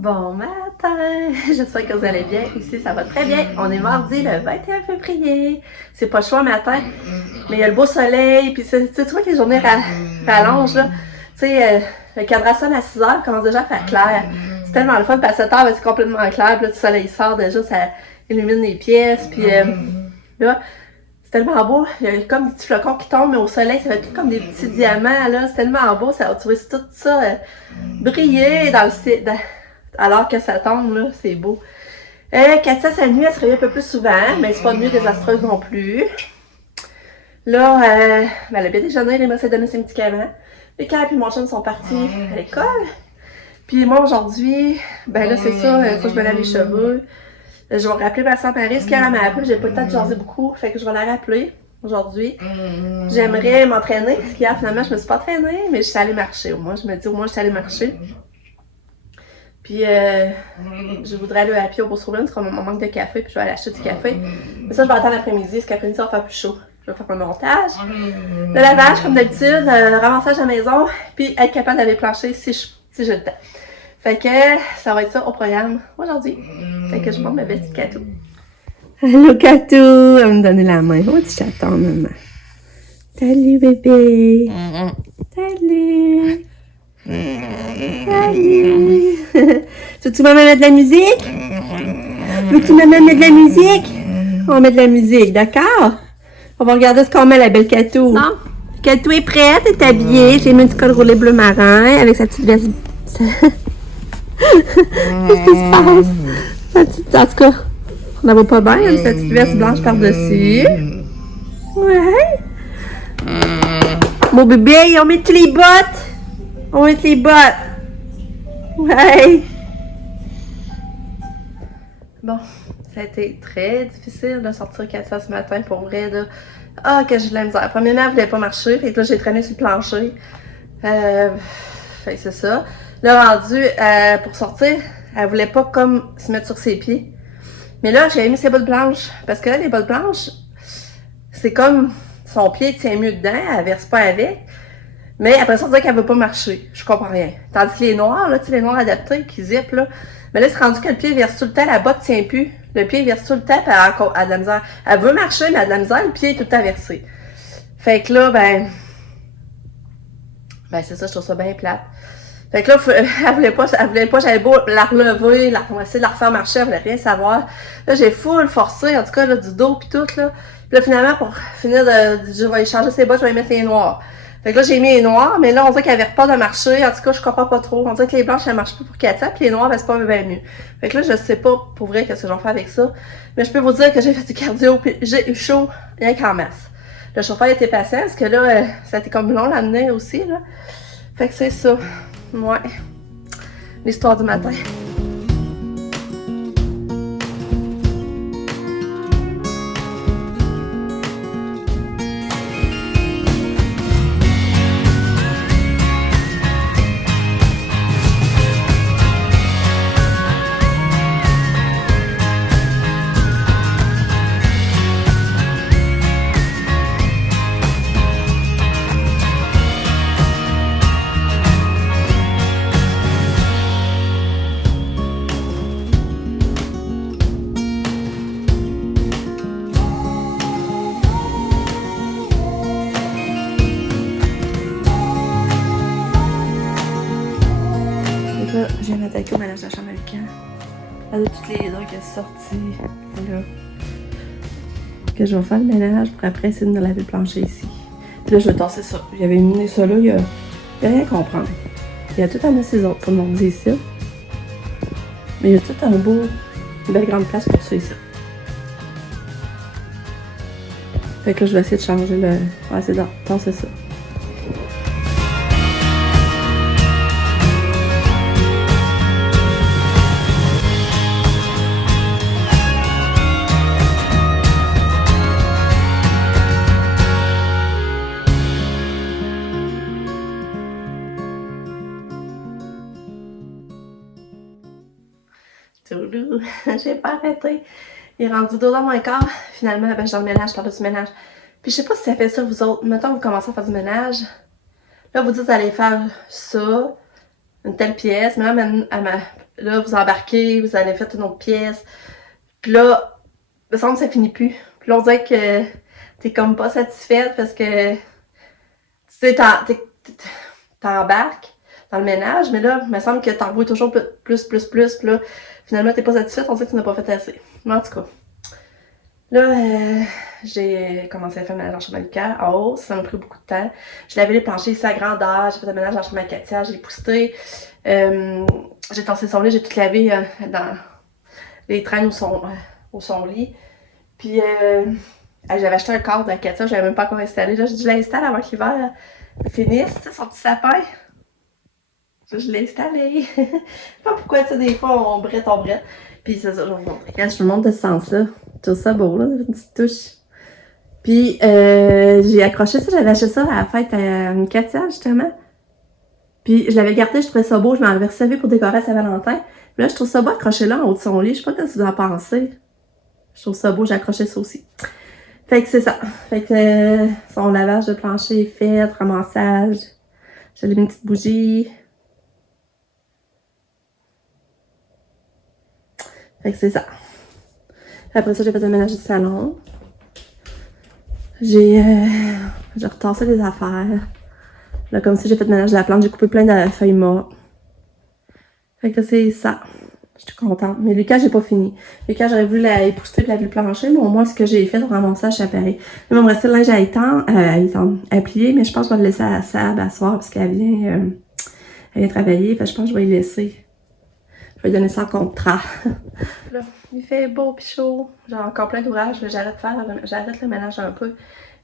Bon matin! J'espère que vous allez bien. Ici, ça va très bien. On est mardi le 21 février. C'est pas chaud matin, mais il y a le beau soleil. Puis tu vois que les journées rallongent, là. Tu sais, le cadran sonne à 6 h, commence déjà à faire clair. C'est tellement le fun, puis à 7 h, c'est complètement clair. Puis là, le soleil sort déjà, ça illumine les pièces. Puis là, c'est tellement beau. Il y a comme des petits flocons qui tombent, mais au soleil, ça fait tout comme des petits diamants, là. C'est tellement beau. Ça, tu vois tout ça briller dans le ciel. Alors que ça tombe, là, c'est beau. Katia, sa nuit, elle se réveille un peu plus souvent, mais c'est pas une nuit désastreuse non plus. Là, elle a bien déjeuné, elle m'a donné ses médicaments. Et Kat et mon chum sont partis à l'école. Puis moi, aujourd'hui, ben là, c'est ça, il faut que je me lave les cheveux. Je vais rappeler ma soeur Marie, ce qu'elle m'a appelé, j'ai pas le temps de jaser beaucoup, fait que je vais la rappeler aujourd'hui. J'aimerais m'entraîner, parce qu'hier, finalement, je me suis pas entraînée, mais je suis allée marcher. Au moins, je me dis, au moins, je suis allée marcher. Puis, je voudrais aller à pied au Beauce-Rouville parce qu'on manque de café, puis je vais aller acheter du café. Mais ça, je vais attendre l'après-midi, parce qu'après-midi, ça va faire plus chaud. Je vais faire un montage. Le lavage, comme d'habitude, ramassage à la maison, puis être capable d'aller plancher si j'ai le temps. Fait que ça va être ça au programme aujourd'hui. Fait que je montre ma belle petite Catou. Allô Catou! Elle me donne la main. Oh, petit chaton, maman. Salut bébé! Salut! Salut! Tu maman mettre de la musique? Veux-tu maman mettre de la musique? On va mettre de la musique, d'accord? On va regarder ce qu'on met, la belle Catou. Non? Catou est prête, est habillée. J'ai mis un petit col roulé bleu marin avec sa petite veste. Qu'est-ce qui se passe? Sa petite... En tout cas, on la voit pas bien, avec sa petite veste blanche par-dessus. Ouais. Mon bébé, on met les bottes. On met les bottes. Ouais. Bon, ça a été très difficile de sortir Katia ce matin pour vrai. Là. Ah, que j'ai de la misère. Premièrement, elle voulait pas marcher, fait que là, j'ai traîné sur le plancher. Fait que c'est ça. Là, rendu, pour sortir, elle voulait pas comme se mettre sur ses pieds. Mais là, j'ai mis ses bottes blanches. Parce que là, les bottes blanches, c'est comme son pied tient mieux dedans, elle verse pas avec. Mais après ça, on dirait qu'elle veut pas marcher. Je comprends rien. Tandis que les noirs, là, tu sais, les noirs adaptés qui zippent, là. Mais là, c'est rendu que le pied verse tout le temps, la botte tient plus. Le pied verse tout le temps, puis elle a de la misère. Elle veut marcher, mais elle a de la misère, le pied est tout le temps versé. Fait que là, ben c'est ça, je trouve ça bien plate. Fait que là, elle voulait pas, j'avais beau la relever, essayer de la refaire marcher, elle voulait rien savoir. Là, j'ai full forcé, en tout cas, là, du dos pis tout, là. Puis là, finalement, pour finir je vais changer ses bottes, je vais mettre les noirs. Fait que là, j'ai mis les noirs, mais là, on dirait qu'elle avait pas de marcher. En tout cas, je comprends pas trop. On dirait que les blanches, elles marchent plus pour Katia, puis les noirs, ben, c'est pas bien mieux. Fait que là, je sais pas, pour vrai, qu'est-ce que j'en fais avec ça. Mais je peux vous dire que j'ai fait du cardio, puis j'ai eu chaud, rien qu'en masse. Le chauffeur était patient, parce que là, ça a été comme long l'amener aussi, là. Fait que c'est ça. Ouais. L'histoire du matin. Là, je viens d'attaquer au ménage de la chambre avec elle. Elle a toutes les heures qu'elle est sortie. Là. Que je vais faire le ménage pour après essayer de laver le plancher ici. Puis là, je vais tasser ça. J'avais mis ça là, il y a rien à comprendre. Il y a tout un ces autres, comme on dit ici. Mais il y a tout un beau, une belle grande place pour ça ici. Fait que là, je vais essayer de changer le. On va essayer de tasser ça. J'ai pas arrêté. Il est rendu 2 h moins quart. Finalement, ben, je dans le ménage, je parle du ménage. Puis je sais pas si ça fait ça vous autres. Mettons, vous commencez à faire du ménage. Là, vous dites, vous allez faire ça, une telle pièce. Mais là, là, vous embarquez, vous allez faire une autre pièce. Puis là, il me semble que ça finit plus. Puis là, on dirait que t'es comme pas satisfaite parce que, tu sais, t'embarques dans le ménage, mais là, il me semble que t'en vois toujours plus. Puis là, finalement, t'es pas satisfaite, on sait que tu n'as pas fait assez. Mais en tout cas, là, j'ai commencé à faire le ménage dans la chambre à Lucas en haut, ça m'a pris beaucoup de temps. J'ai lavé les planchers ici à grandeur, j'ai fait le ménage dans la chambre à Katia, j'ai poussé. J'ai tassé son lit, j'ai tout lavé dans les traînes au son lit. Puis j'avais acheté un cadre à Katia, je l'avais même pas encore installé. Là, je l'installe avant que l'hiver finisse, tu sais, son petit sapin. Je l'ai installé. Je sais pas pourquoi, tu sais, des fois, on brette. Puis c'est ça, je vais vous montrer. Quand je vous montre de ce sens-là, tout ça beau, là, une petite touche. Puis j'ai accroché ça, j'avais acheté ça à la fête à Katia, justement. Puis je l'avais gardé, je trouvais ça beau, je m'en avais recevé pour décorer à Saint-Valentin. Puis là, je trouve ça beau accroché là en haut de son lit. Je sais pas ce que vous en pensez. Je trouve ça beau, j'ai accroché ça aussi. Fait que c'est ça. Fait que son lavage de plancher est fait, ramassage. J'ai mis une petite bougie. Fait que c'est ça. Après ça, j'ai fait le ménage du salon. J'ai retassé les affaires. Là, comme si j'ai fait le ménage de la plante, j'ai coupé plein de feuilles mortes. Fait que c'est ça. Je suis contente. Mais Lucas, j'ai pas fini. Lucas, j'aurais voulu la épousseter et laver le plancher, mais au moins, ce que j'ai fait, dans mon sac, c'est pareil. Il va me rester le linge à plier, mais je pense que je vais le laisser à Sab à soir parce qu'elle vient travailler. Fait que je pense que je vais y laisser. Je vais lui donner ça en contrat. Là, il fait beau pis chaud. J'ai encore plein d'ouvrages. J'arrête le ménage un peu.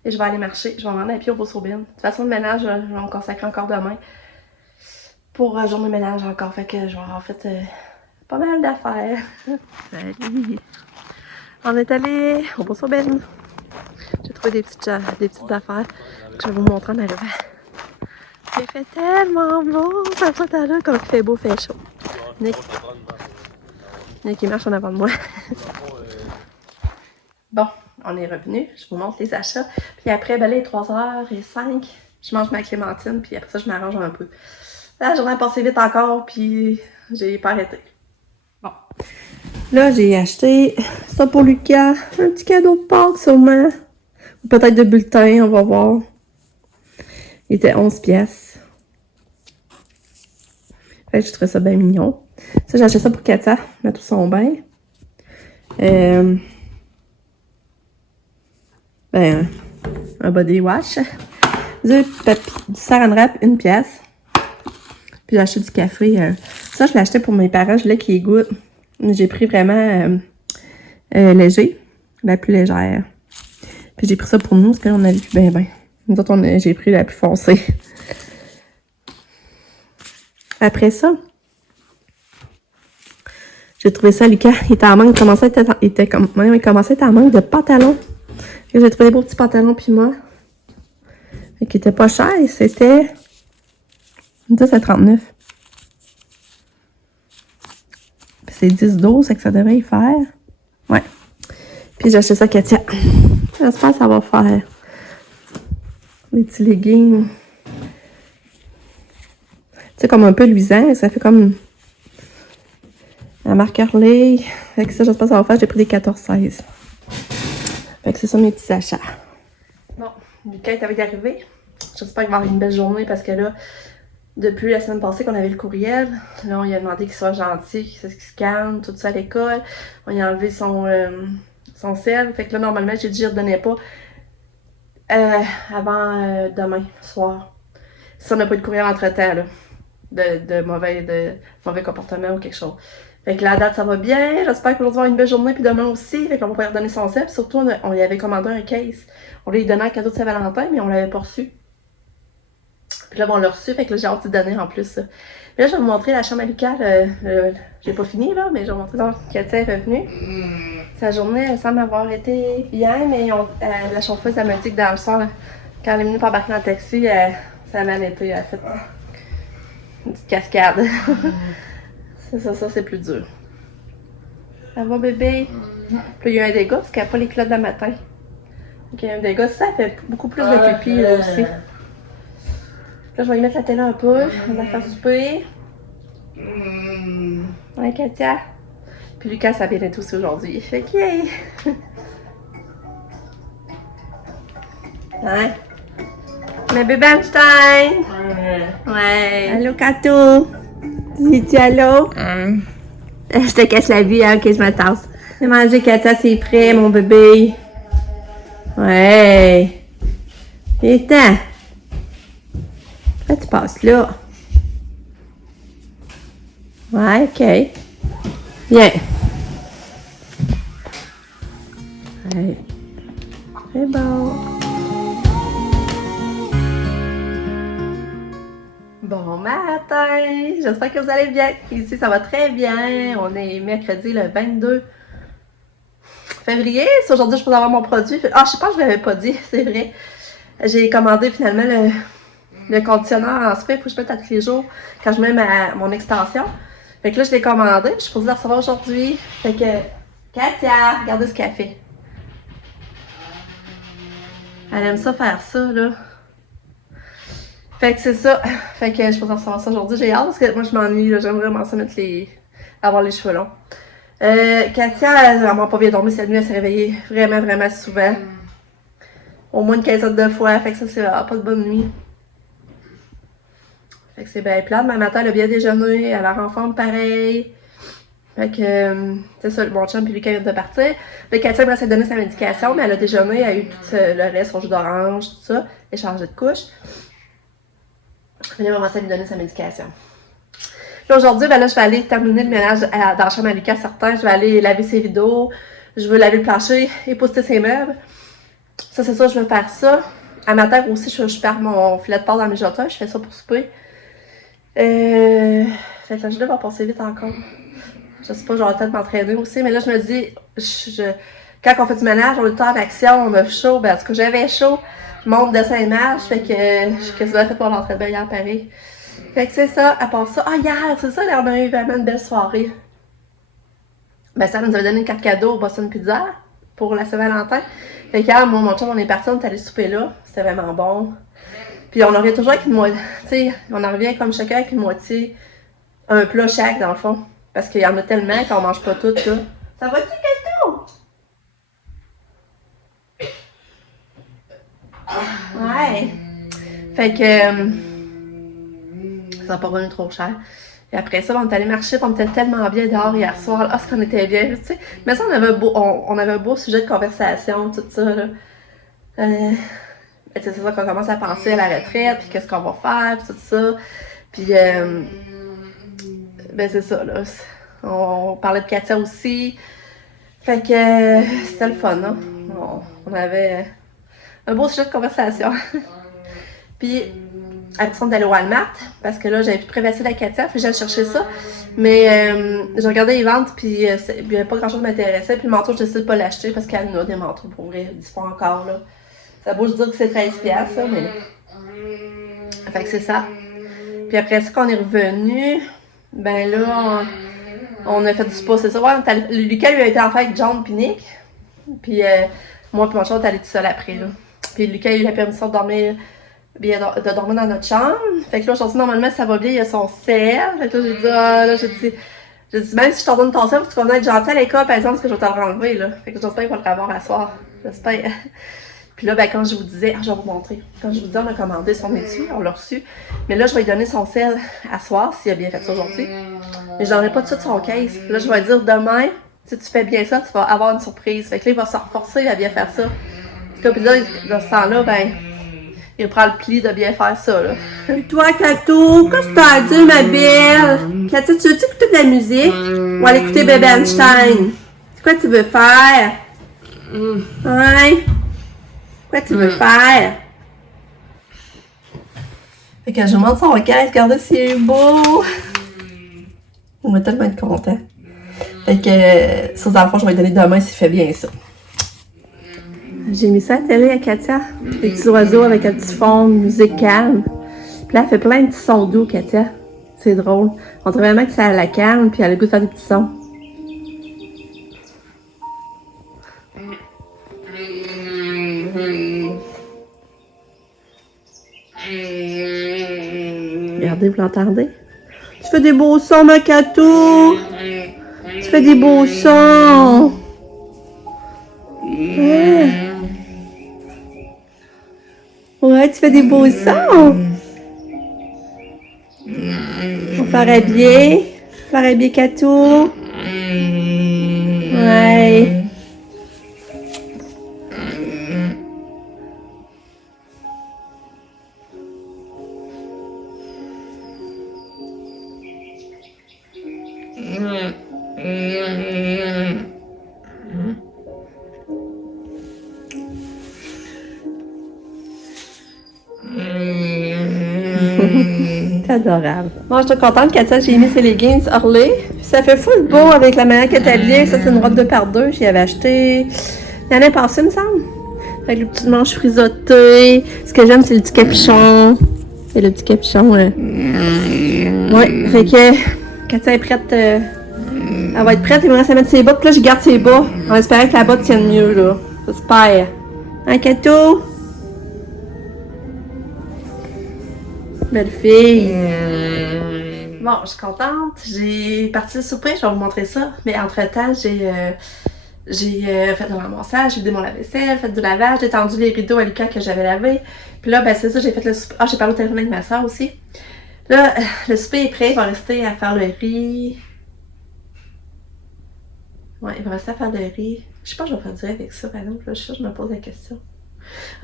Et je vais aller marcher. Je vais m'en aller à pied au Beauce-Aubin. De toute façon, le ménage, je vais me consacrer encore demain. Pour journée ménage encore. Fait que je vais avoir fait pas mal d'affaires. Salut! On est allé au Beauce-Aubin. J'ai trouvé des petites affaires que je vais vous montrer en arrivant. Il fait tellement beau! Ça fait à l'heure comme il fait beau, fait chaud. Nick qui marche en avant de moi. Bon, on est revenu. Je vous montre les achats. Puis après, ben là, il est 3h05. Je mange ma clémentine, puis après ça, je m'arrange un peu. La journée a passé vite encore, puis j'ai pas arrêté. Bon. Là, j'ai acheté ça pour Lucas. Un petit cadeau de Pâques, sûrement. Ou peut-être de bulletin, on va voir. Il était 11 pièces. Fait que je trouvais ça bien mignon. Ça, j'ai acheté ça pour Katia, mettre tout son bain. Un body wash. Du saran wrap, 1 pièce. Puis j'ai acheté du café. Ça, je l'ai acheté pour mes parents. Je voulais qu'ils goûtent. J'ai pris vraiment léger. La plus légère. Puis j'ai pris ça pour nous, parce que là, on a vu ben. Nous autres, j'ai pris la plus foncée. Après ça, j'ai trouvé ça, Lucas. Il était en manque, il commençait à être en manque de pantalons. J'ai trouvé des beaux petits pantalons, puis moi. Qui était pas cher, c'était 10,39. C'est 10,12, c'est que ça devrait y faire. Ouais. Puis j'ai acheté ça à Katia. J'espère que ça va faire. Des petits leggings. C'est comme un peu luisant, ça fait comme un marqueur lait. Fait que ça, j'espère que ça va faire. J'ai pris des 14-16. Fait que c'est ça mes petits achats. Bon, Lucas est avec d'arriver. J'espère qu'il va avoir une belle journée parce que là, depuis la semaine passée qu'on avait le courriel, là, on lui a demandé qu'il soit gentil, qu'il se calme, tout ça à l'école. On lui a enlevé son sel. Fait que là, normalement, j'ai dit que je ne redonnais pas avant demain soir. Si on n'a pas eu de courriel entre-temps, là. De mauvais comportement ou quelque chose. Fait que la date, ça va bien. J'espère qu'aujourd'hui, on va avoir une belle journée, puis demain aussi. Fait qu'on va pouvoir redonner son sel. Surtout, on lui avait commandé un case. On lui donnait un cadeau de Saint-Valentin, mais on l'avait pas reçu. Puis là, bon, on l'a reçu. Fait que là, j'ai hâte de donner en plus. Puis là, je vais vous montrer la chambre à Lucas. J'ai pas fini, là, mais je vais vous montrer quand Katia est revenue. Sa journée, elle semble avoir été bien, mais la chauffeuse, elle m'a dit que dans le soir, quand elle est venue pour embarquer dans le taxi, ça a mal été. Elle a fait une petite cascade. ça, c'est plus dur. Ça va, bébé? Puis il y a eu un dégât parce qu'elle n'a pas les culottes de matin. Donc il y a eu un dégât. Ça fait beaucoup plus de pipi là aussi. Là, je vais y mettre la télé un peu. On va la faire souper. Ouais, Katia. Puis Lucas, ça a bien été aussi aujourd'hui. Fait que yay! Hein? Mais bébé Einstein! Ouais. Allô, Kato? Dis-tu allô? Je te cache la vie, hein, que je m'attasse. J'ai mangé, Katia, c'est prêt, mon bébé. Ouais. Viens-t'en. Là, tu passes là. Ouais, ok. Viens. Ouais. C'est bon. Bon matin! J'espère que vous allez bien. Ici, ça va très bien. On est mercredi le 22 février. Aujourd'hui, je peux avoir mon produit. Ah, je sais pas, je ne l'avais pas dit, c'est vrai. J'ai commandé finalement le conditionneur en spray. Il faut que je mette à tous les jours quand je mets mon extension. Fait que là, je l'ai commandé. Je suis supposée le recevoir aujourd'hui. Fait que, Katia, regardez ce qu'elle fait. Elle aime ça faire ça, là. Fait que c'est ça. Fait que je peux recevoir ça aujourd'hui. J'ai hâte parce que moi, je m'ennuie. J'aime vraiment ça avoir les cheveux longs. Katia, elle n'a vraiment pas bien dormi cette nuit. Elle s'est réveillée vraiment, vraiment souvent. Au moins une quinzaine de fois. Fait que ça, c'est pas de bonne nuit. Fait que c'est bien plate. Mais matin, elle a bien déjeuné. Elle a en forme pareil. Fait que, c'est ça, mon chum puis Lucas vient de partir. Là, Katia elle s'est donné sa médication, mais elle a déjeuné. Elle a eu tout le reste, son jus d'orange, tout ça. Elle a changé de couche. Elle va commencer à lui donner sa médication. Puis aujourd'hui, ben là, je vais aller terminer le ménage dans la chambre à Lucas, certain. Je vais aller laver ses rideaux. Je veux laver le plancher et poster ses meubles. Ça, c'est ça, je veux faire ça. À matin aussi, je perds mon filet de porc dans le mijoteur. Je fais ça pour souper. Fait que la journée va passer vite encore. Je sais pas, j'aurais peut-être m'entraîner aussi. Mais là, je me dis, quand on fait du ménage, on a le temps d'action, on a chaud. Ben, en tout cas, j'avais chaud. Je monte de Saint-Marche. Fait que je suis quasiment fait pour l'entraînement hier, pareil. Fait que c'est ça. À part ça, hier, c'est ça, là, on a eu vraiment une belle soirée. Ben, ça nous avait donné une carte cadeau au Boston Pizza pour la Saint-Valentin. Fait que hier, moi, mon chum, on est partis, on est allé souper là. C'était vraiment bon. Puis on en revient toujours avec une moitié. Tu sais, on en revient comme chacun avec une moitié. Un plat chaque, dans le fond. Parce qu'il y en a tellement qu'on mange pas tout, là. Ça va-tu, Kato? Ouais. Fait que ça n'a pas revenu trop cher. Et après ça, on est allé marcher, on était tellement bien dehors hier soir. Ah, ce qu'on était bien, tu sais. Mais ça, on avait un beau sujet de conversation, tout ça, là. C'est ça qu'on commence à penser à la retraite, puis qu'est-ce qu'on va faire, puis tout ça. Puis, ben c'est ça, là. On parlait de Katia aussi. Fait que c'était le fun, hein. On avait un beau sujet de conversation. Puis, après ça, on est allé au Walmart, parce que là, j'avais plus prévacé la Katia, puis j'allais chercher ça. Mais j'ai regardé les ventes, puis il n'y avait pas grand-chose qui m'intéressait. Puis le manteau, je décide de pas l'acheter, parce qu'elle en a des manteaux pour vrai, 10 fois encore, là. Ça beau se dire que c'est 13$, ça, mais... Fait que c'est ça. Puis après ça, qu'on est revenu, ben là, on a fait du spa, c'est ça. Ouais, Lucas, lui, a été en fait avec John et Nick. Puis moi et mon chat, on est allé tout seul après, là. Puis Lucas, il a eu la permission de dormir dans notre chambre. Fait que là, aujourd'hui, normalement, ça va bien, il y a son sel. Fait que là, j'ai dit, j'ai dit, même si je t'en donne ton sel, tu vas être gentil à l'école, par exemple, parce que je vais te le renlever, là. Fait que j'espère qu'il va le revoir à soir. J'espère. Puis là, ben, quand je vous disais, je vais vous montrer. Quand je vous disais, on a commandé son étui, on l'a reçu. Mais là, je vais lui donner son sel à soir, s'il a bien fait ça aujourd'hui. Mais je n'aurai pas tout ça de son case. Là, je vais lui dire demain, si tu fais bien ça, tu vas avoir une surprise. Fait que là, il va se reforcer à bien faire ça. Puis là, dans ce temps-là, ben, il prend le pli de bien faire ça, là. Et toi, Kato, qu'est-ce que t'as à dire, ma belle? Kato, tu veux-tu écouter de la musique? Ou aller écouter Bébé Einstein? C'est quoi tu veux faire? Ouais? Quoi tu veux faire? Fait que je monte son caisse, regardez c'est beau! On va tellement être content. Fait que ça, dans le fond, je vais lui donner demain s'il fait bien ça. J'ai mis ça à la télé à Katia. Des petits oiseaux avec un petit fond de musique calme. Puis là, elle fait plein de petits sons doux, Katia. C'est drôle. On dirait vraiment que ça la calme, puis elle a le goût de faire des petits sons. Regardez, vous l'entendez? Tu fais des beaux sons, Makato. Tu fais des beaux sons. Ouais, tu fais des beaux sons. On ferait bien. Ferait bien, Kato. Ouais. C'est adorable. Bon, je suis contente que j'ai mis ses leggings Orlé. Ça fait full beau avec la manière qu'elle est habillée. Ça, c'est une robe 2x2. J'y avais acheté l'année passée, me semble. Avec le petit manche frisotté. Ce que j'aime, c'est le petit capuchon. Et le petit capuchon, ouais. Ouais, fait que Katia est prête. Elle va être prête, il me reste à mettre ses bas. Puis là, je garde ses bas en espérant que la botte tienne mieux, là. J'espère. Hein, Kato? Belle fille. Bon, je suis contente. J'ai parti le souper, je vais vous montrer ça. Mais entre-temps, j'ai fait un ramassage, j'ai vidé mon lave-vaisselle, fait du lavage, j'ai tendu les rideaux à Lucas que j'avais lavé. Puis là, ben c'est ça, j'ai fait le souper. Ah, j'ai parlé au téléphone avec ma soeur aussi. Là, le souper est prêt, il va rester à faire le riz. Ouais, il va rester à faire le riz. Je sais pas, je vais faire du riz avec ça, par exemple. Là, je me pose la question.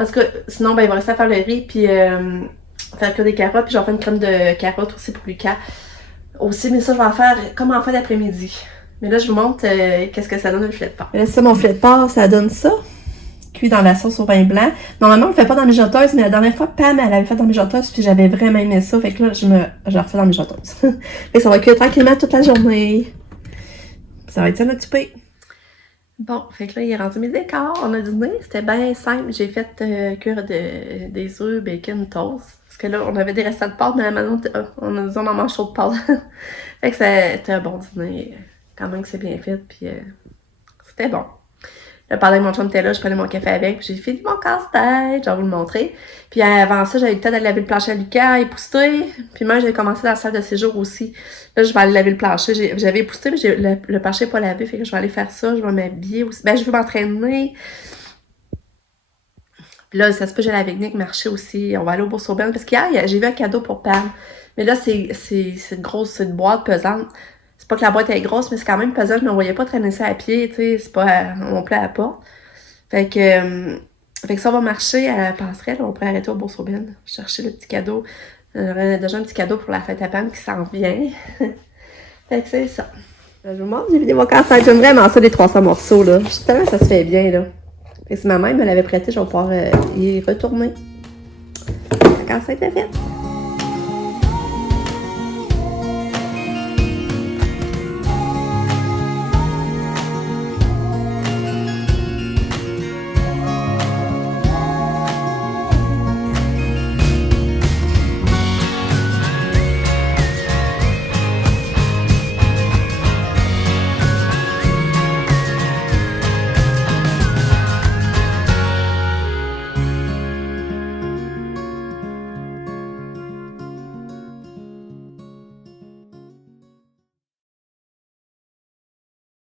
En tout cas, sinon, ben il va rester à faire le riz, puis faire que des carottes, puis j'en fais une crème de carottes aussi pour Lucas. Aussi, mais ça, je vais en faire comme en fin d'après-midi. Mais là, je vous montre qu'est-ce que ça donne le filet de porc. Là, ça, mon filet de porc, ça donne ça. Cuit dans la sauce au vin blanc. Normalement, on le fait pas dans mes joteuses, mais la dernière fois, Pam, elle avait fait dans mes joteuses, puis j'avais vraiment aimé ça. Fait que là, je le refais dans mes joteuses. Fait que ça va cuire tranquillement toute la journée. Puis ça va être ça, notre souper. Bon, fait que là, il est rendu midi et quart. On a dîné. C'était bien simple. J'ai fait cuire des œufs, bacon, toast. Parce que là, on avait des restants de pâtes, mais maintenant, on a dit on en mange chaud de pâtes. Fait que c'était un bon dîner. Quand même que c'est bien fait, puis c'était bon. Là, pendant que mon chum était là, je prenais mon café avec, puis j'ai fini mon casse-tête, je vais vous le montrer. Puis avant ça, j'avais eu le temps d'aller laver le plancher à Lucas, épousseter. Puis moi, j'ai commencé dans la salle de séjour aussi. Là, je vais aller laver le plancher. J'avais épousseté, mais le plancher n'est pas lavé, fait que je vais aller faire ça, je vais m'habiller aussi. Ben, je veux m'entraîner. Puis là, ça se peut, j'allais avec Nick marcher aussi. On va aller au Bourse-Urbaine, parce qu'hier, j'ai vu un cadeau pour Pam. Mais là, c'est une boîte pesante. C'est pas que la boîte est grosse, mais c'est quand même pesant. Je ne me voyais pas traîner ça à pied, tu sais. C'est pas non plus à la porte. Fait que ça va marcher à la passerelle. On pourrait arrêter au Bourse-Urbaine. Chercher le petit cadeau. J'aurais déjà un petit cadeau pour la fête à Pam qui s'en vient. Fait que c'est ça. Je vous montre, j'ai vidé mon casse-tête. J'aime vraiment ça, les 300 morceaux, là. Je sais tellement que ça se fait bien, là. Fait que si ma mère me l'avait prêté, je vais pouvoir y retourner. La casse-tête est faite.